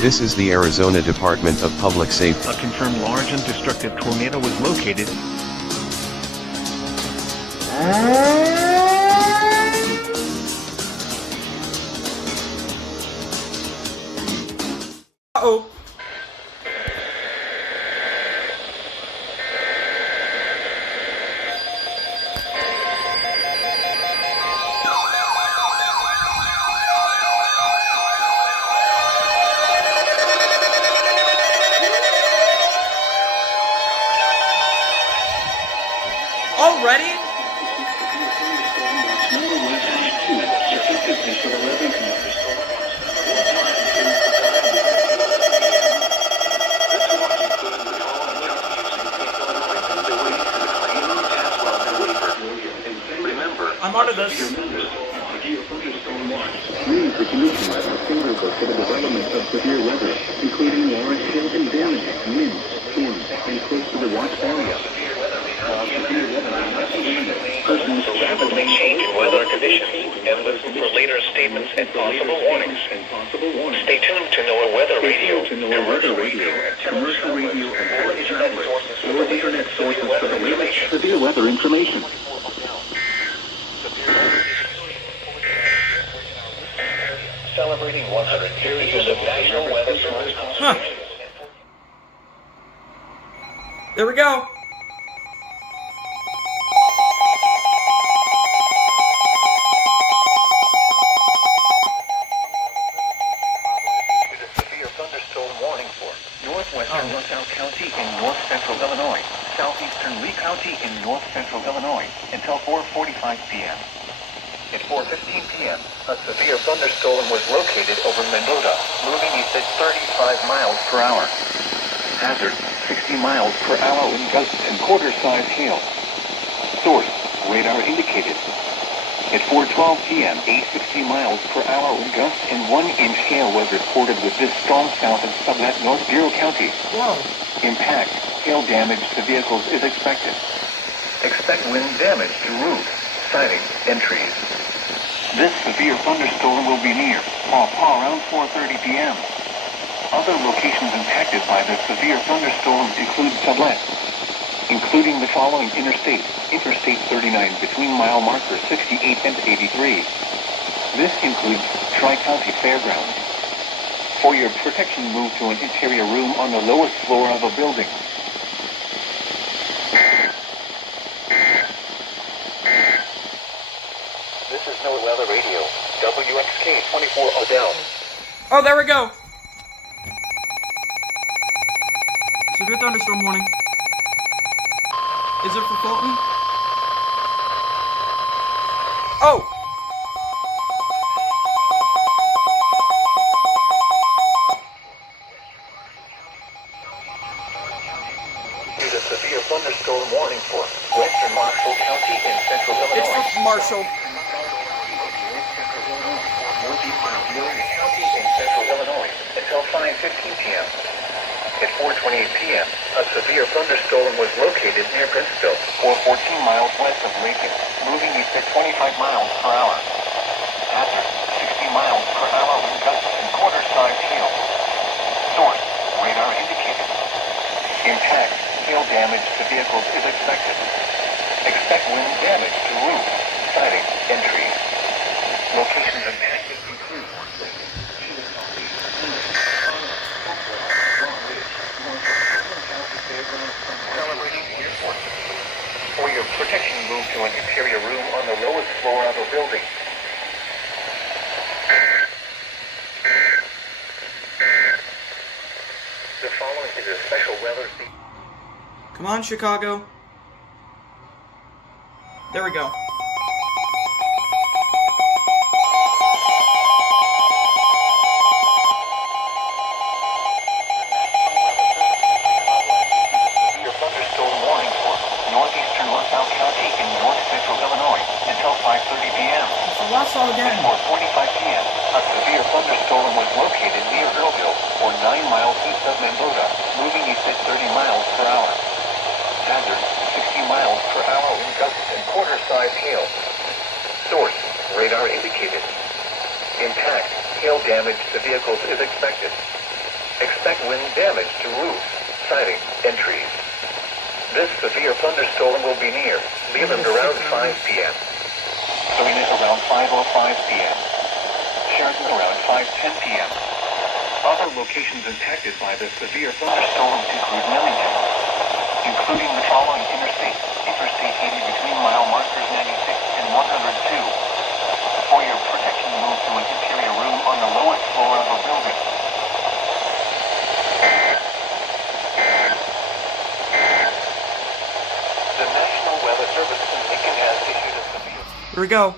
This is the Arizona Department of Public Safety. A confirmed large and destructive tornado was located. Uh-oh. Already? I'm onto this. The conditions are favorable for the development of severe weather, including large hail and damaging winds, storms, and close to the watch area. Rapidly changing weather conditions and listen for later statements and possible warnings. Stay tuned to NOAA Weather Radio, commercial radio, or internet sources for the latest Severe weather information. Celebrating 100 years of National Weather Service. Huh. There we go. Severe thunderstorm warning for northwestern LaSalle County in north central Illinois, southeastern Lee County in north central Illinois until 4:45 p.m. At 4:15 p.m., a severe thunderstorm was located over Mendota, moving east at 35 miles per hour. Hazard, 60 miles per hour in gusts and quarter-size hail. Source, radar indicated. At 4:12 p.m., 860 miles per hour in gusts and 1-inch hail was reported with this storm south of Sublette, North Bureau County. Whoa. Impact, hail damage to vehicles is expected. Expect wind damage to roofs, siding, and trees. This severe thunderstorm will be near Paw Paw around 4:30 p.m. Other locations impacted by the severe thunderstorm include Sublette, including the following interstates: Interstate 39 between mile markers 68 and 83. This includes Tri-County Fairgrounds. For your protection, move to an interior room on the lowest floor of a building. This is NOAA Weather Radio, WXK 24 Odell. Oh, there we go. Severe thunderstorm warning. Is it for Fulton? Oh! There's a severe thunderstorm warning for western Marshall County in central Illinois. It's for Marshall. County in central Illinois until 5:15 p.m. At 4:28 p.m., a severe thunderstorm was located near Princeville, or 14 miles west of Lincoln, moving east at 25 miles per hour. Hazard, 60 miles per hour with gusts and quarter-size hail. Source, radar indicated. Impact, hail damage to vehicles is expected. Expect wind damage to roofs, siding, and trees. Locations impacted include celebrating airport. For your protection, move to an interior room on the lowest floor of a building. The following is a special weather scene. Come on, Chicago. There we go. Thunderstorm warning for northeastern LaSalle County in north central Illinois until 5:30 p.m. It's the last song again. At 4:45 p.m., a severe thunderstorm was located near Earlville, or 9 miles east of Mendota, moving east at 30 miles per hour. Hazard, 60 miles per hour in gusts and quarter-size hail. Source, radar indicated. Impact, hail damage to vehicles is expected. Expect wind damage to roofs, siding, and trees. This severe thunderstorm will be near Leland around 5 p.m. Serena around 5:05 p.m. Sheraton around 5:10 p.m. Other locations impacted by the severe thunderstorm include Millington, including the following Interstate 80 between mile markers 96 and 102. For your protection, move to an interior room on the lowest floor of a building. The National Weather Service in Lincoln has issued a severe... Here we go.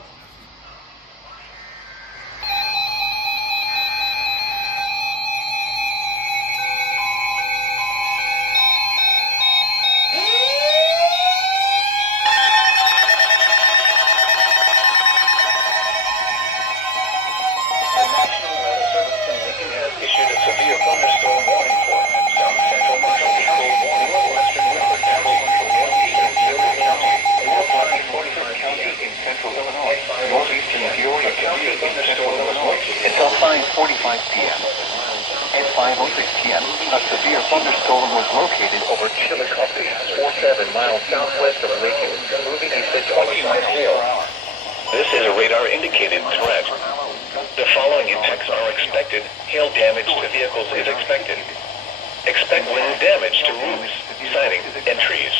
The National Weather Service in Lincoln has issued a severe thunderstorm warning for South Central County, Northwestern Woodford County, Northeastern Peoria County, Northwestern Forty-Fifth County in Central Illinois, Northeastern Peoria County in Central Illinois, until 5:45 p.m. At 5:06 p.m., a severe thunderstorm was located over Chillicothe, 47 miles southwest of Lincoln, moving east at 20 miles per hour. This is a radar-indicated threat. The following impacts are expected. Hail damage to vehicles is expected. Expect wind damage to roofs, siding, and trees.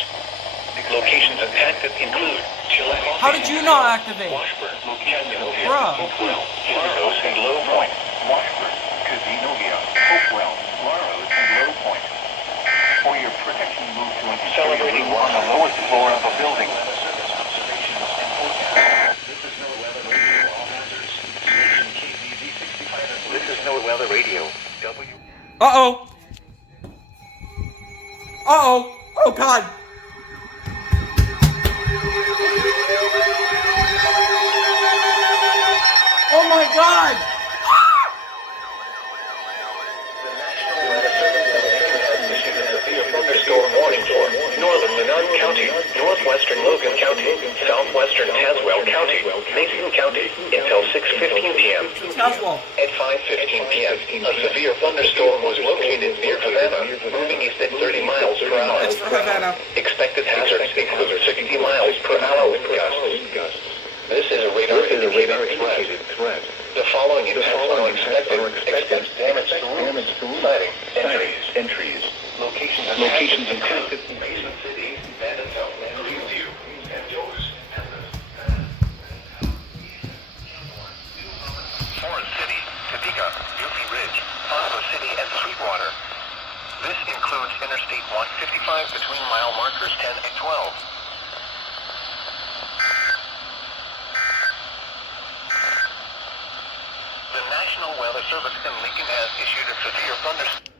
Locations impacted include Chillicothe, How did you not activate? Washburn, Chattanooga, Bruh. Hopewell, Larose, and Low Point. Washburn, Cazenovia, Hopewell, Larose, and Low Point. For your protection, move to an celebrating on the lowest floor of a building. This is No Weather Radio. Uh-oh. Uh-oh. Oh, God. Oh, my God. Thunderstorm warning for northern Menard County, northwestern Logan County, southwestern Tazewell County, Mason County, until 6:15 p.m. Tazewell. At 5:15 p.m., a severe thunderstorm was located near Havana, moving east at 30 miles per hour. It's for Havana. Expected hazards include 60 miles per hour wind gusts. This is a radar-indicated threat. The following impacts are expected. Expect damage to roofs, siding, and trees. Locations include Mason City, Vanderbilt, Clearview, and Doris. Forest City, Topeka, Beauty Ridge, Pongo City, and Sweetwater. This includes Interstate 155 between mile markers 10 and 12. The National Weather Service in Lincoln has issued a severe thunderstorm.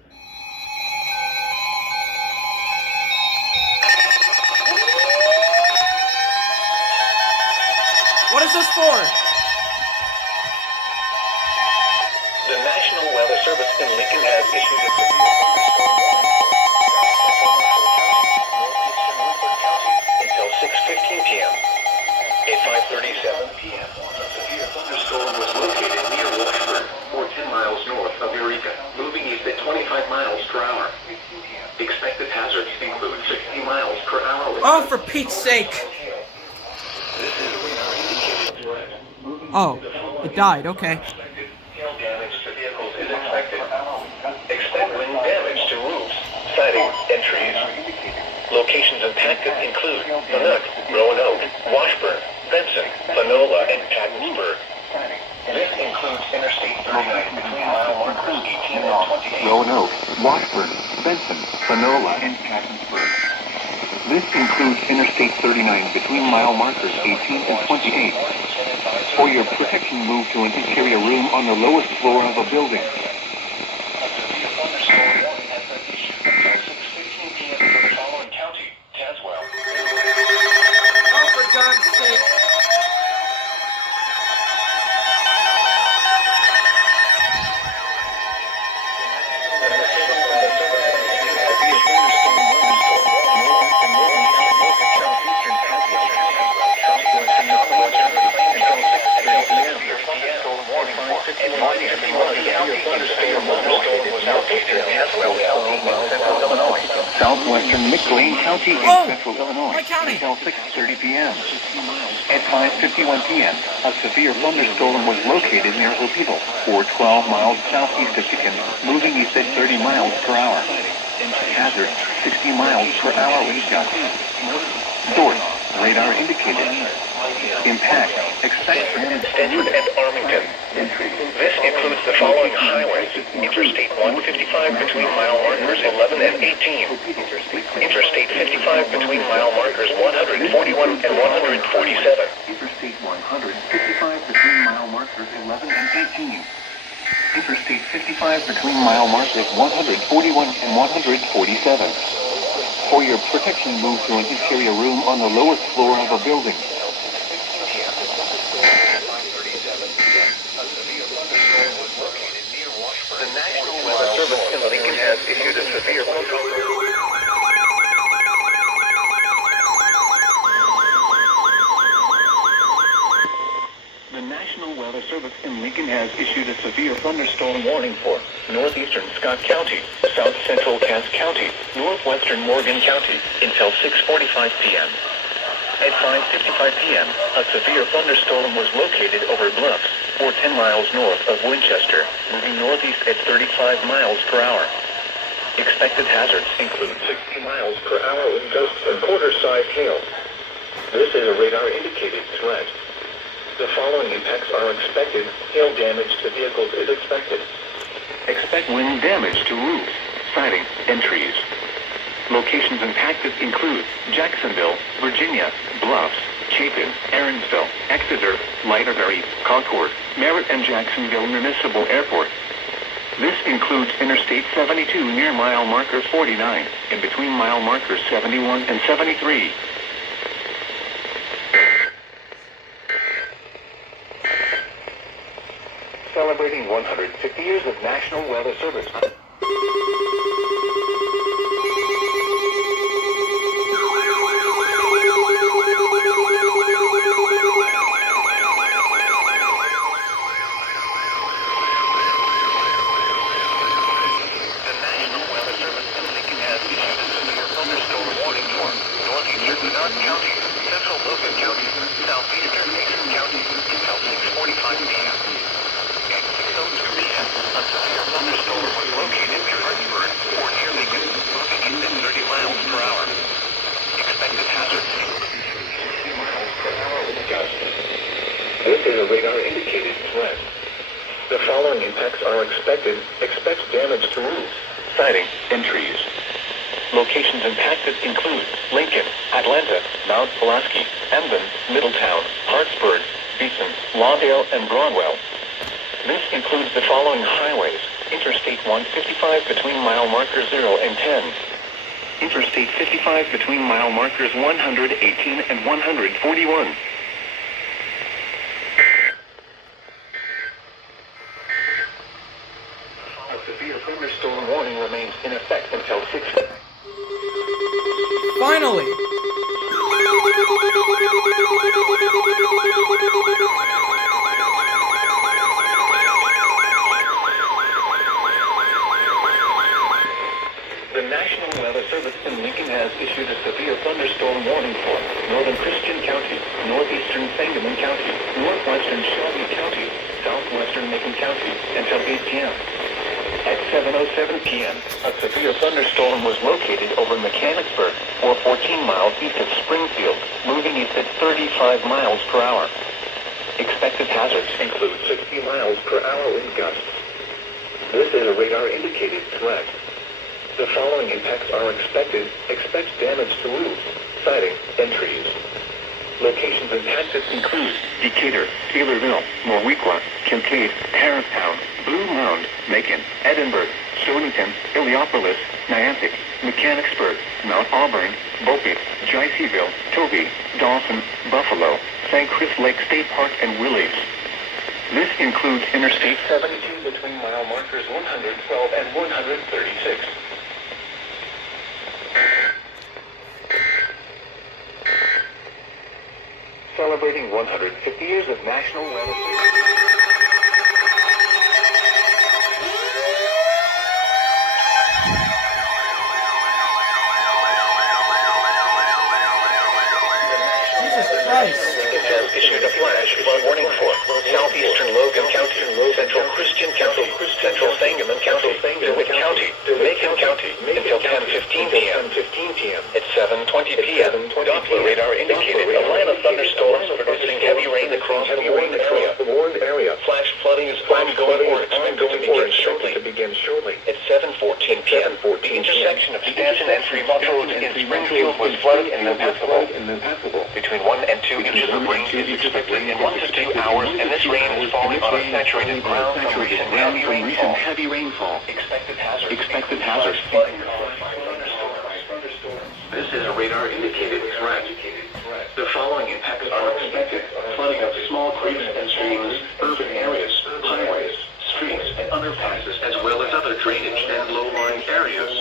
What is this for? The National Weather Service in Lincoln has issued a severe thunderstorm warning for northeastern Woodford County until 6:15 p.m. At 5:37 p.m., a severe thunderstorm was located near Washburn, or 10 miles north of Eureka, moving east at 25 miles per hour. Expected hazards include 60 miles per hour. Oh, for Pete's sake. Oh, it died. Okay. Hail damage to vehicles is expected. Expect wind damage to roofs, siding, and trees. Locations impacted include Nanook, Roanoke, Washburn, Benson, Panola, and Pattonsburg. This includes Interstate 39 between mile markers 18 and 28. Roanoke, Washburn, Benson, Panola, and Pattonsburg. This includes Interstate 39 between mile markers 18 and 28. For your protection, move to an interior room on the lowest floor of a building. A severe thunderstorm warning has been issued until 6:15 p.m. for the following county: Tazewell. Oh, for God's sake. and northeastern Morgan County, thunderstorm was located as well County in central Illinois. Southwestern McLean County in Oh! central Illinois My county! until 6:30 p.m. At 5:51 p.m., a severe thunderstorm was located near Opelika, or 12 miles southeast of Pickens, moving east at 30 miles per hour. Hazard, 60 miles per hour wind gusts. Source, radar indicated. Impact, expect Stanford and Arlington. This includes the following highways. Interstate 155 between mile markers 11 and 18. Interstate 55 between mile markers 141 and 147. Interstate 155 between mile markers 11 and 18. Interstate 55 between mile markers 141 and 147. For your protection, move to an interior room on the lowest floor of a building. The National Weather Service in Lincoln has issued a severe The National Weather Service in Lincoln has issued a severe thunderstorm warning for northeastern Scott County, south central Cass County, northwestern Morgan County until 6:45 p.m. At 5:55 p.m., a severe thunderstorm was located over Bluffs, or 10 miles north of Winchester, moving northeast at 35 miles per hour. Expected hazards include 60 miles per hour wind gusts and quarter-size hail. This is a radar-indicated threat. The following impacts are expected. Hail damage to vehicles is expected. Expect wind damage to roofs, siding, and trees. Locations impacted include Jacksonville, Virginia, Bluffs, Chapin, Aaronsville, Exeter, Lighterbury, Concord, Merritt, and Jacksonville Municipal Airport. This includes Interstate 72 near mile marker 49 and between mile markers 71 and 73. Celebrating 150 years of National Weather Service. This is a radar-indicated threat. The following impacts are expected. Expect damage to roofs, siding, and trees. Locations impacted include Lincoln, Atlanta, Mount Pulaski, Emden, Middletown, Hartsburg, Beeson, Lawndale, and Broadwell. This includes the following highways. Interstate 155 between mile markers 0 and 10. Interstate 55 between mile markers 118 and 141. A severe thunderstorm warning remains in effect until 6. Finally! The National Weather Service in Lincoln has issued a severe thunderstorm warning for northern Christian County, northeastern Sangamon County, northwestern Shelby County, southwestern Macon County until 8 p.m. At 7:07 p.m., a severe thunderstorm was located over Mechanicsburg, or 14 miles east of Springfield, moving east at 35 miles per hour. Expected hazards include 60 miles per hour wind gusts. This is a radar-indicated threat. The following impacts are expected. Expect damage to roofs, siding, and trees. Locations impacted include Decatur, Taylorville, Moweaqua, Kincaid, Harristown, Blue Mound, Macon, Edinburgh, Stonington, Illiopolis, Niantic, Mechanicsburg, Mount Auburn, Beaufort, Jayceeville, Toby, Dawson, Buffalo, St. Chris Lake State Park, and Willys. This includes Interstate 72 between mile markers 112 and 136. Celebrating 150 years of National Weather Service. ongoing or expected to begin shortly. At 7:14 p.m., the intersection of Stanton and Fremont Roads in Springfield was flooded and impassable. Between 1 and 2 inches of rain is expected in 1 to 2 hours, and this rain is falling on a saturated ground from recent heavy rainfall. Expected hazards. This is a radar-indicated threat. The following impacts are expected: flooding of small creeks and streams, urban areas, highways, streets, and underpasses, as well as other drainage and low-lying areas.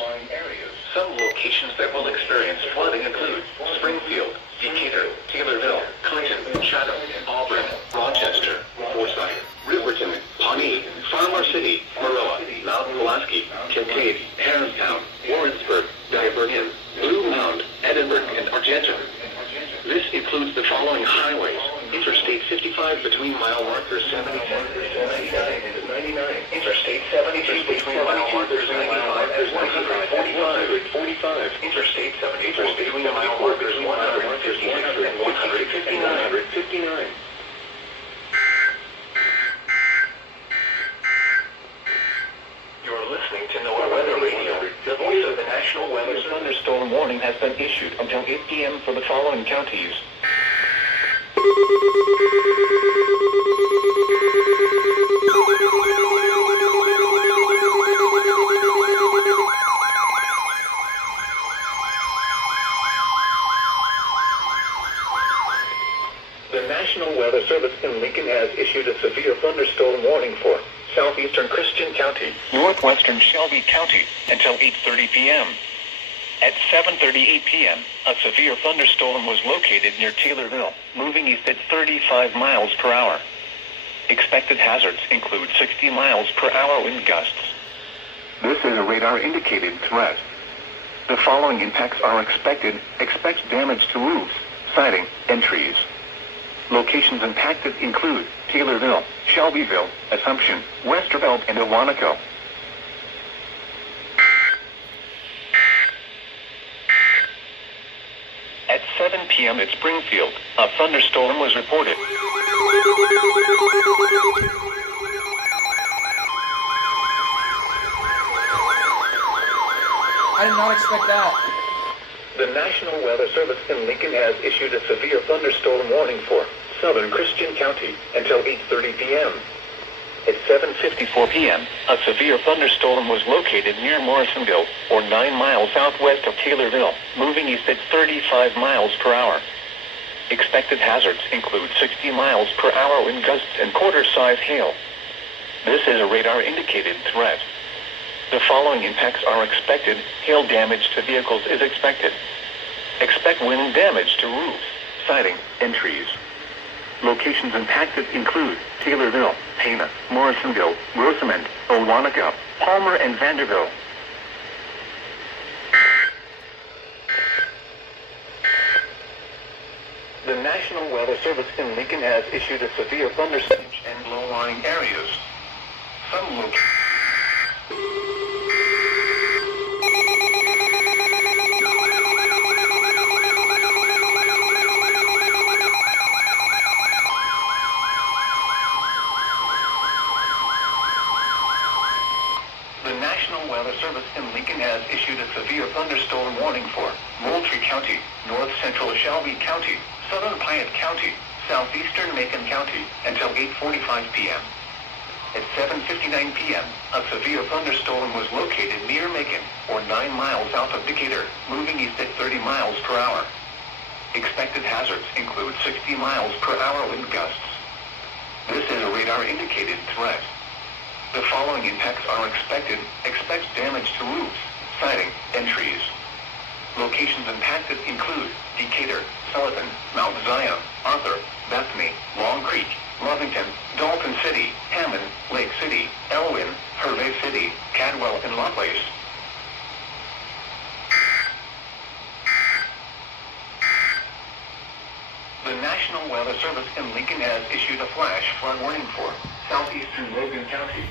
Some locations that will experience flooding include Springfield, Decatur, Taylorville, Clinton, Chatham, Auburn, Rochester, Forsyth, Riverton, Pawnee, Farmer City, Maroa, Mount Pulaski, Kincaid, Harristown, Warrensburg, Divernian, Blue Mound, Edinburgh, and Argentum. This includes the following highways: Interstate 55 between mile markers 77 and 99, Interstate 72 between mile markers 95 and 145, Interstate 74 between mile markers 156 and 159. You're listening to NOAA Weather Radio. The voice of the National Weather thunderstorm warning has been issued until 8 p.m. for the following counties. The National Weather Service in Lincoln has issued a severe thunderstorm warning for southeastern Christian County, northwestern Shelby County, until 8:30 p.m. At 7:38 p.m., a severe thunderstorm was located near Taylorville, moving east at 35 miles per hour. Expected hazards include 60 miles per hour wind gusts. This is a radar-indicated threat. The following impacts are expected. Expect damage to roofs, siding, and trees. Locations impacted include Taylorville, Shelbyville, Assumption, Westervelt, and Owanaco. At 7 p.m. at Springfield, a thunderstorm was reported. I did not expect that. The National Weather Service in Lincoln has issued a severe thunderstorm warning for southern Christian County until 8:30 p.m. At 7:54 p.m., a severe thunderstorm was located near Morrisonville, or 9 miles southwest of Taylorville, moving east at 35 miles per hour. Expected hazards include 60 miles per hour wind gusts and quarter-size hail. This is a radar-indicated threat. The following impacts are expected. Hail damage to vehicles is expected. Expect wind damage to roofs, siding, and trees. Locations impacted include Taylorville, Pana, Morrisonville, Rosamond, Owanaco, Palmer, and Vanderbilt. The National Weather Service in Lincoln has issued a severe thunderstorm and low-lying areas. Some locations. The National Weather Service in Lincoln has issued a severe thunderstorm warning for Moultrie County, north central Shelby County, southern Piatt County, southeastern Macon County, until 8:45 p.m. At 7:59 p.m., a severe thunderstorm was located near Macon, or 9 miles south of Decatur, moving east at 30 miles per hour. Expected hazards include 60 miles per hour wind gusts. This is a radar-indicated threat. The following impacts are expected. Expect damage to roofs, siding, and trees. Locations impacted include Decatur, Sullivan, Mount Zion, Arthur, Bethany, Long Creek, Lovington, Dalton City, Hammond, Lake City, Elwyn, Hervey City, Cadwell, and Lovelace. The National Weather Service in Lincoln has issued a flash flood warning for southeastern Logan County,